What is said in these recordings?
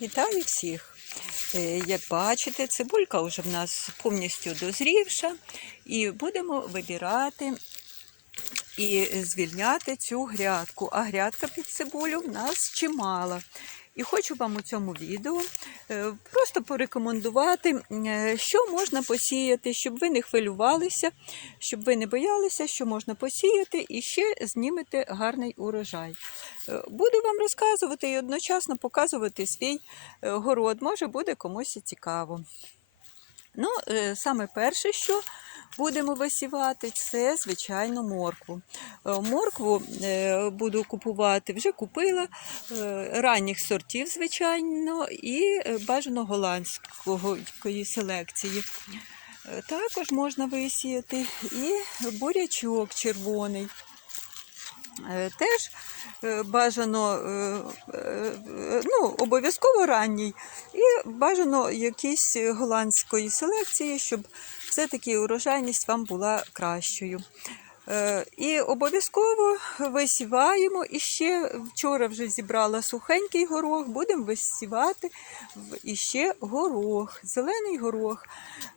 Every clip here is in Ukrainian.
Вітаю всіх! Е, Як бачите, цибулька вже в нас повністю дозрівша, і будемо вибирати і звільняти цю грядку. А грядка під цибулю в нас чимала. І хочу вам у цьому відео е, просто порекомендувати, е, що можна посіяти, щоб ви не хвилювалися, щоб ви не боялися, що можна посіяти і ще знімете гарний урожай. Е, Буду вам розказувати і одночасно показувати свій город. Може буде комусь цікаво. Ну, саме перше, що будемо висівати, це, звичайно, моркву. Е, Моркву е, буду купувати, вже купила е, ранніх сортів, звичайно, і бажано голландської селекції. Також можна висіяти і бурячок червоний. Теж бажано ну, обов'язково ранній і бажано якісь голландської селекції, щоб все-таки урожайність вам була кращою. Е, І обов'язково висіваємо. І ще вчора вже зібрала сухенький горох, будемо висівати іще горох, зелений горох.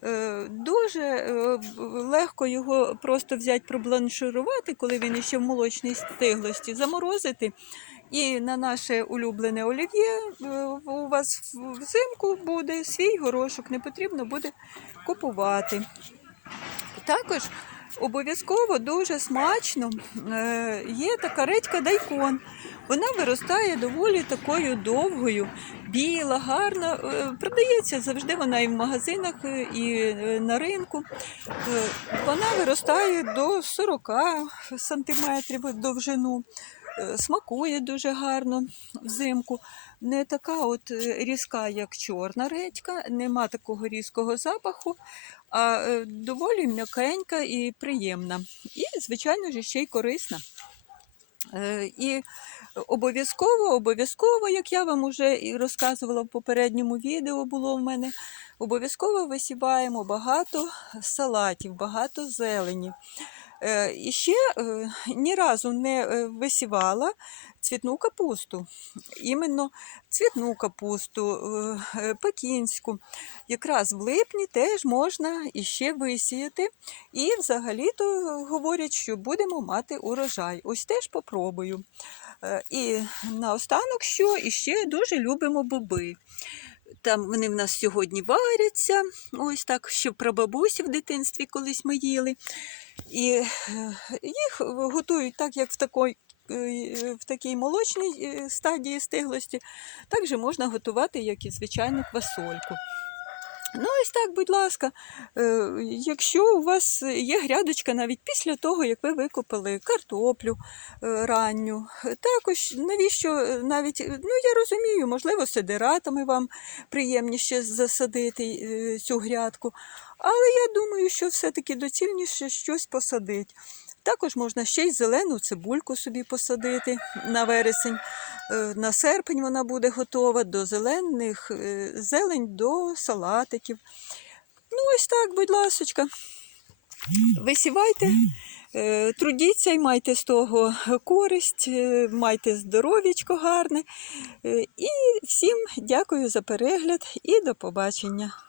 Е, Дуже е, легко його просто взяти, пробланширувати, коли він іще в молочній стиглості, заморозити. І на наше улюблене олів'є е, у вас взимку буде свій горошок, не потрібно буде купувати. Також обов'язково дуже смачно е, є така редька дайкон. Вона виростає доволі такою довгою, біла, гарна. е, Продається завжди вона і в магазинах, і на ринку. Вона виростає до 40 сантиметрів довжину. Е, Смакує дуже гарно взимку. Не така от е, різка, як чорна редька, нема такого різкого запаху, а е, доволі м'якенька і приємна. І, звичайно ж, ще й корисна. І обов'язково, обов'язково, як я вам вже і розказувала в попередньому відео, було в мене, обов'язково висіваємо багато салатів, багато зелені. І ще ні разу не е, висівала цвітну капусту. Іменно цвітну капусту, е, пекінську. Якраз в липні теж можна іще висіяти. І взагалі-то говорять, що будемо мати урожай. Ось теж попробую. І наостанок, що іще дуже любимо боби. Там вони в нас сьогодні варяться, ось так, що прабабусі в дитинстві колись ми їли. І е, їх готують так, як в такій, е, в такій молочній е, стадії стиглості. Так же можна готувати, як і звичайну квасольку. Ну, ось так, будь ласка, е, якщо у вас є грядочка навіть після того, як ви викопали картоплю е, ранню, також навіщо е, навіть, ну я розумію, можливо, сидератами вам приємніше засадити цю грядку, але я думаю, що все-таки доцільніше щось посадити. Також можна ще й зелену цибульку собі посадити на вересень. Е, На серпень вона буде готова до зелених е, зелень, до салатиків. Ну, ось так, будь ласочка. Висівайте, е, трудіться і майте з того користь, майте здоров'ячко гарне. І всім дякую за перегляд і до побачення.